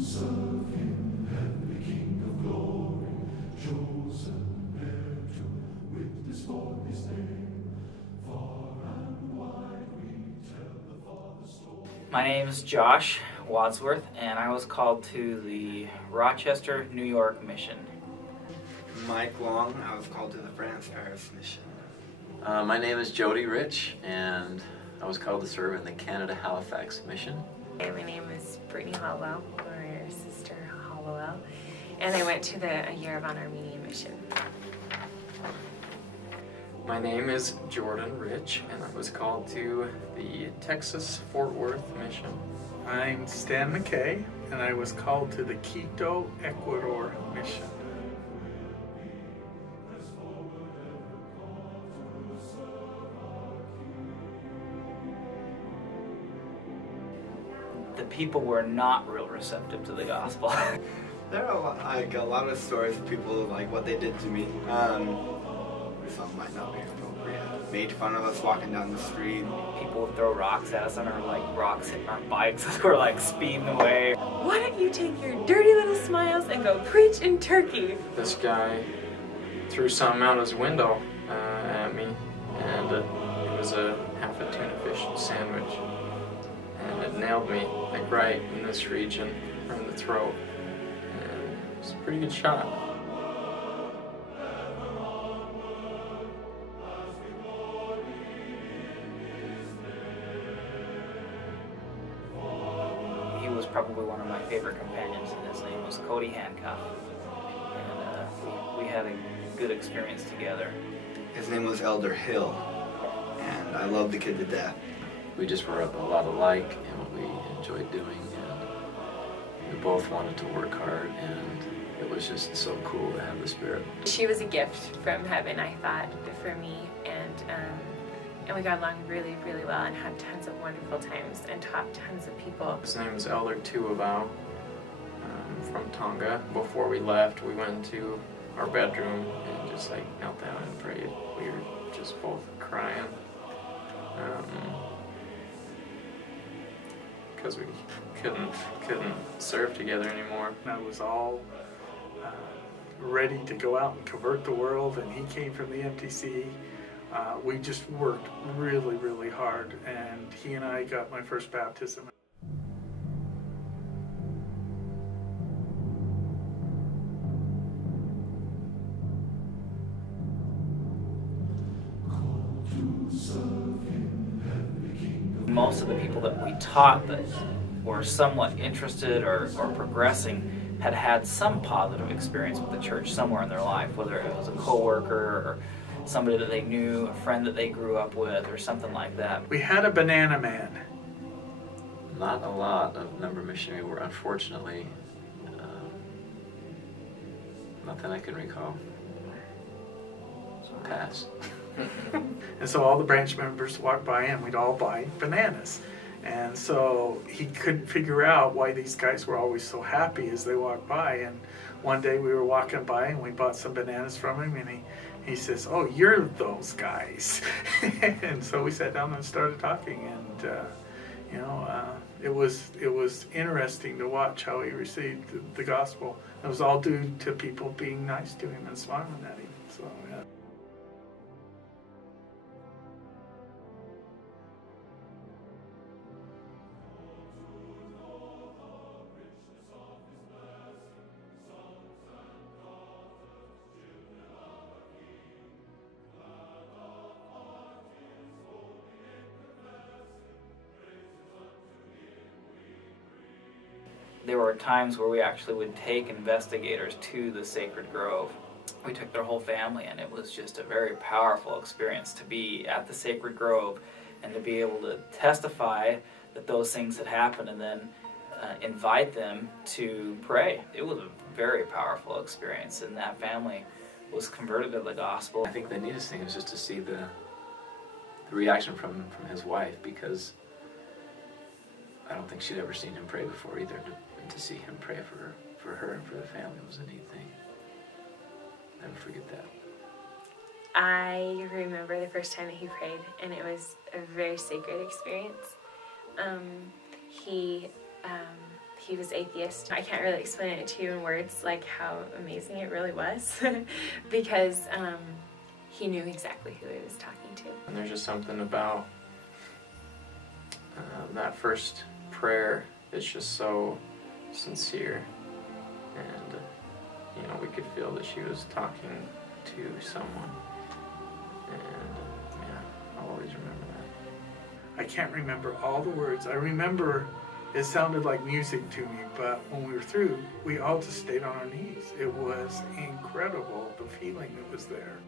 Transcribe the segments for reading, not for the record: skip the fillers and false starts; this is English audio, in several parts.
serve him, heavenly King of glory, chosen there to witness for his name. Far and wide we tell the Father's story. My name is Josh Wadsworth, and I was called to the Rochester, New York mission. Mike Long, I was called to the France Paris mission. My name is Jody Rich, and I was called to serve in the Canada Halifax mission. Hey, my name is Brittany Hollowell, or Sister Hollowell, and I went to the Yerevan Armenian mission. My name is Jordan Rich, and I was called to the Texas Fort Worth mission. I'm Stan McKay, and I was called to the Quito, Ecuador mission. The people were not real receptive to the gospel. There are a lot of stories of people, like what they did to me. Some might not be appropriate. Made fun of us walking down the street. People would throw rocks at us, and rocks hitting our bikes as we're speeding away. Why don't you take your dirty little smiles and go preach in Turkey? This guy threw something out his window at me, and it was a half a tuna fish sandwich. And it nailed me, right in this region, or in the throat. And it was a pretty good shot. He was probably one of my favorite companions, and his name was Cody Hancock. And we had a good experience together. His name was Elder Hill, and I loved the kid to death. We just were a lot alike in what we enjoyed doing, and we both wanted to work hard, and it was just so cool to have the Spirit. She was a gift from heaven, I thought, for me, and we got along really, really well and had tons of wonderful times and taught tons of people. His name is Elder Tuabao from Tonga. Before we left, we went into our bedroom and just knelt down and prayed. We were just both crying. Because we couldn't serve together anymore. I was all ready to go out and convert the world, and he came from the MTC. We just worked really, really hard, and he and I got my first baptism. Most of the people that we taught that were somewhat interested or progressing had some positive experience with the church somewhere in their life, whether it was a coworker or somebody that they knew, a friend that they grew up with, or something like that. We had a banana man. Not a lot of member missionary were, unfortunately, nothing I can recall. So pass. And so all the branch members walked by, and we'd all buy bananas. And so he couldn't figure out why these guys were always so happy as they walked by. And one day we were walking by, and we bought some bananas from him, and he says, "Oh, you're those guys." And so we sat down and started talking, and it was interesting to watch how he received the gospel. It was all due to people being nice to him and smiling at him. So yeah. There were times where we actually would take investigators to the sacred grove. We took their whole family, and it was just a very powerful experience to be at the sacred grove and to be able to testify that those things had happened, and then invite them to pray. It was a very powerful experience, and that family was converted to the gospel. I think the neatest thing was just to see the reaction from his wife, because I don't think she'd ever seen him pray before either. And to see him pray for her and for the family was a neat thing. Never forget that. I remember the first time that he prayed, and it was a very sacred experience. He he was atheist. I can't really explain it to you in words, like how amazing it really was, because he knew exactly who he was talking to. And there's just something about that first prayer. It's just so sincere, and you know, we could feel that she was talking to someone, and yeah, I'll always remember that. I can't remember all the words. I remember it sounded like music to me, but when we were through, we all just stayed on our knees. It was incredible, the feeling that was there.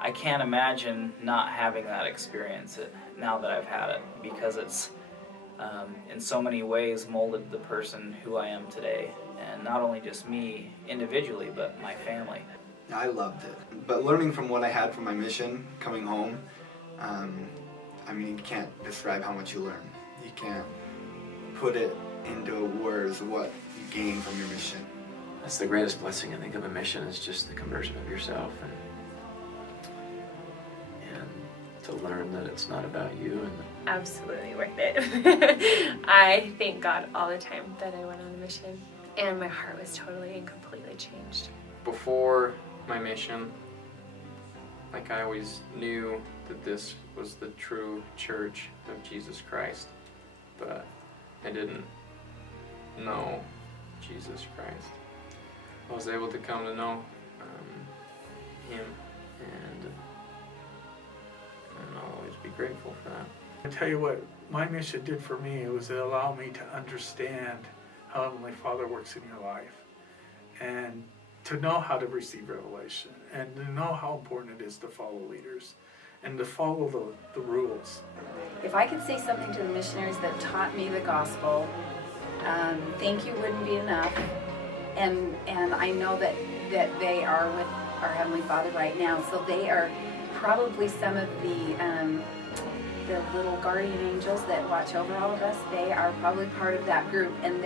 I can't imagine not having that experience now that I've had it, because it's in so many ways molded the person who I am today, and not only just me individually, but my family. I loved it, but learning from what I had from my mission, coming home, I mean, you can't describe how much you learn. You can't put it into words what you gain from your mission. That's the greatest blessing, I think, of a mission, is just the conversion of yourself, and to learn that it's not about you. And absolutely worth it. I thank God all the time that I went on a mission, and my heart was totally and completely changed. Before my mission, like, I always knew that this was the true church of Jesus Christ, but I didn't know Jesus Christ. I was able to come to know Him, and I'll always be grateful for that. I tell you what my mission did for me, it was it allowed me to understand how Heavenly Father works in your life, and to know how to receive revelation, and to know how important it is to follow leaders, and to follow the rules. If I could say something to the missionaries that taught me the gospel, thank you wouldn't be enough, and I know that they are with our Heavenly Father right now, so they are probably some of the little guardian angels that watch over all of us. They are probably part of that group, and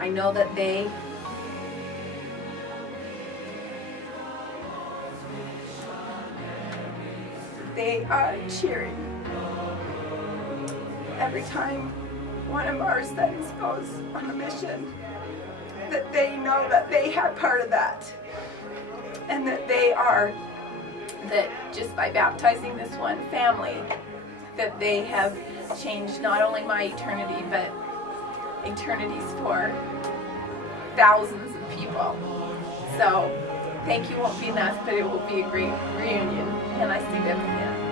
I know that they are cheering every time one of our sons goes on a mission, that they know that they have part of that, and that that just by baptizing this one family, that they have changed not only my eternity, but eternities for thousands of people. So thank you won't be enough, but it will be a great reunion, and I see them again.